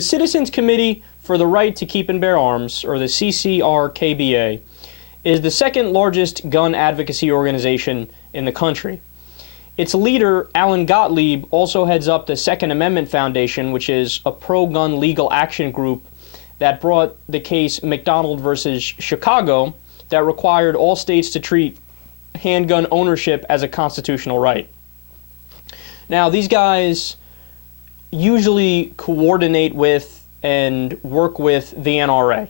The Citizens Committee for the Right to Keep and Bear Arms, or the CCRKBA, is the second largest gun advocacy organization in the country. Its leader, Alan Gottlieb, also heads up the Second Amendment Foundation, which is a pro-gun legal action group that brought the case McDonald versus Chicago that required all states to treat handgun ownership as a constitutional right. Now, these guys usually coordinate with and work with the NRA.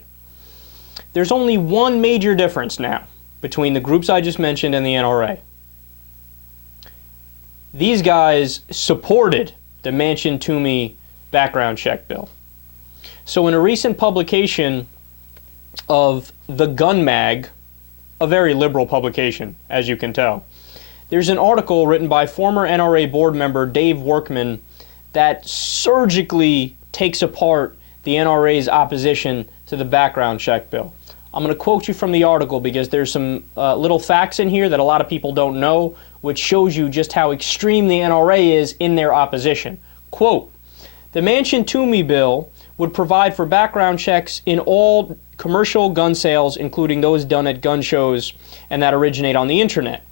There's only one major difference now between the groups I just mentioned and the NRA. These guys supported the Manchin-Toomey background check bill. So in a recent publication of The Gun Mag, a very liberal publication, as you can tell, there's an article written by former NRA board member Dave Workman that surgically takes apart the NRA's opposition to the background check bill. I'm going to quote you from the article because there's some little facts in here that a lot of people don't know, which shows you just how extreme the NRA is in their opposition. Quote, "The Manchin-Toomey bill would provide for background checks in all commercial gun sales, including those done at gun shows and that originate on the internet.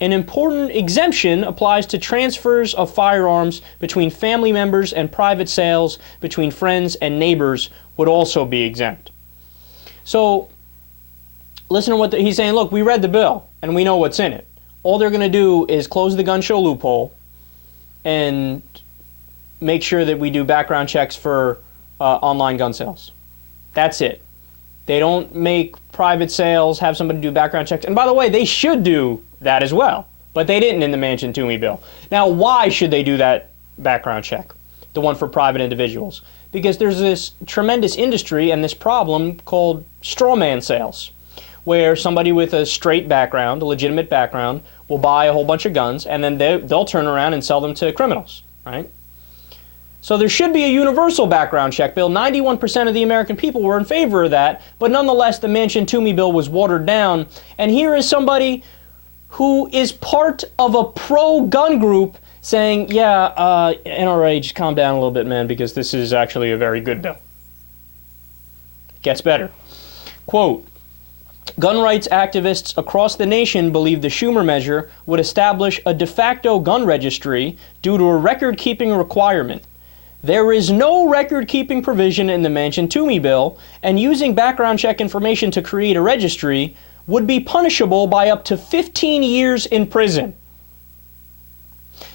An important exemption applies to transfers of firearms between family members, and private sales between friends and neighbors would also be exempt." So listen to what he's saying. Look, we read the bill and we know what's in it. All they're going to do is close the gun show loophole and make sure that we do background checks for online gun sales. That's it. They don't make private sales, have somebody do background checks. And by the way, they should do that as well, but they didn't in the Manchin-Toomey bill. Now, why should they do that background check, the one for private individuals? Because there's this tremendous industry and this problem called straw man sales, where somebody with a straight background, a legitimate background, will buy a whole bunch of guns and then they'll turn around and sell them to criminals, right? So there should be a universal background check bill. 91% of the American people were in favor of that, but nonetheless, the Manchin-Toomey bill was watered down. And here is somebody who is part of a pro-gun group saying, yeah, NRA, just calm down a little bit, man, because this is actually a very good bill. It gets better. Quote, "Gun rights activists across the nation believe the Schumer measure would establish a de facto gun registry due to a record-keeping requirement. There is no record-keeping provision in the Manchin-Toomey bill, and using background check information to create a registry would be punishable by up to 15 years in prison."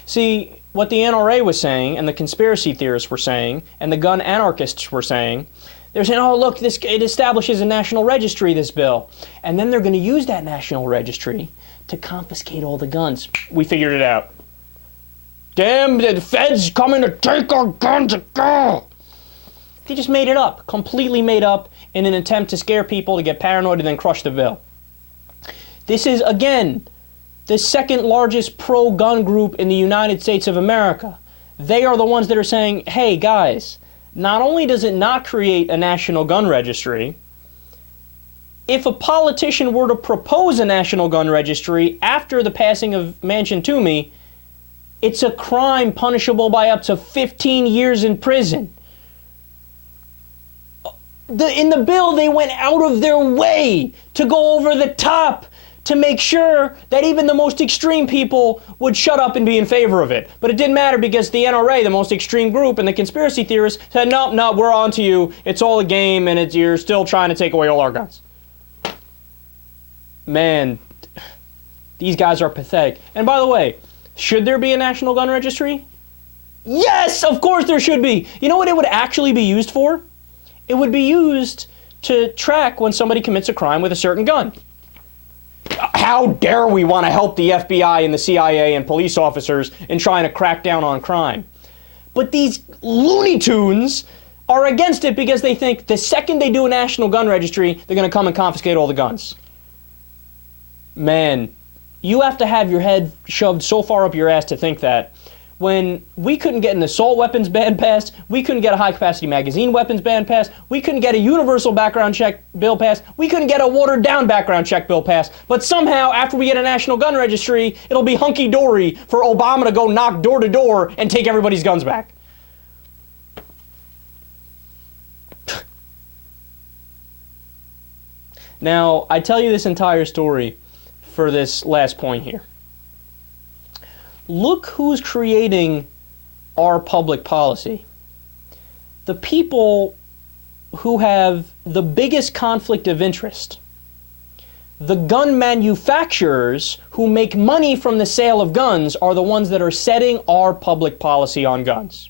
See, what the NRA was saying, and the conspiracy theorists were saying, and the gun anarchists were saying, they're saying, oh, look, it establishes a national registry, this bill. And then they're going to use that national registry to confiscate all the guns. We figured it out. Damn, the feds coming to take our guns. They just made it up, completely made up in an attempt to scare people, to get paranoid, and then crush the bill. This is, again, the second largest pro-gun group in the United States of America. They are the ones that are saying, hey, guys, not only does it not create a national gun registry, if a politician were to propose a national gun registry after the passing of Manchin-Toomey, it's a crime punishable by up to 15 years in prison. In the bill, they went out of their way to go over the top to make sure that even the most extreme people would shut up and be in favor of it. But it didn't matter because the NRA, the most extreme group, and the conspiracy theorists said, no, we're on to you. It's all a game, and you're still trying to take away all our guns. Man, these guys are pathetic. And by the way, should there be a national gun registry? Yes, of course there should be. You know what it would actually be used for? It would be used to track when somebody commits a crime with a certain gun. How dare we want to help the FBI and the CIA and police officers in trying to crack down on crime? But these Looney Tunes are against it because they think the second they do a national gun registry, they're going to come and confiscate all the guns. Man, you have to have your head shoved so far up your ass to think that. When we couldn't get an assault weapons ban passed, we couldn't get a high-capacity magazine weapons ban passed, we couldn't get a universal background check bill passed, we couldn't get a watered-down background check bill passed, but somehow, after we get a national gun registry, it'll be hunky-dory for Obama to go knock door to door and take everybody's guns back. Now, I tell you this entire story for this last point here. Look who's creating our public policy. The people who have the biggest conflict of interest. The gun manufacturers who make money from the sale of guns are the ones that are setting our public policy on guns.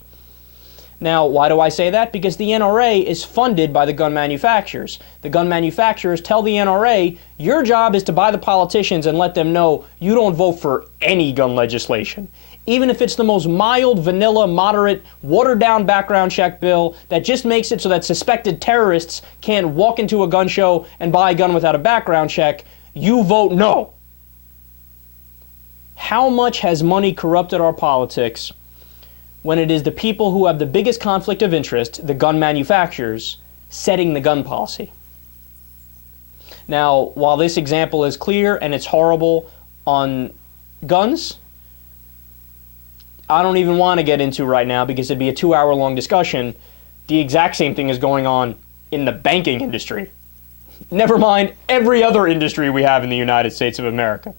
Now, why do I say that? Because the NRA is funded by the gun manufacturers. The gun manufacturers tell the NRA, your job is to buy the politicians and let them know you don't vote for any gun legislation. Even if it's the most mild, vanilla, moderate, watered-down background check bill that just makes it so that suspected terrorists can't walk into a gun show and buy a gun without a background check, you vote no. How much has money corrupted our politics when it is the people who have the biggest conflict of interest, the gun manufacturers, setting the gun policy? Now, while this example is clear and it's horrible on guns, I don't even want to get into right now because it'd be a 2-hour-long discussion. The exact same thing is going on in the banking industry. Never mind every other industry we have in the United States of America.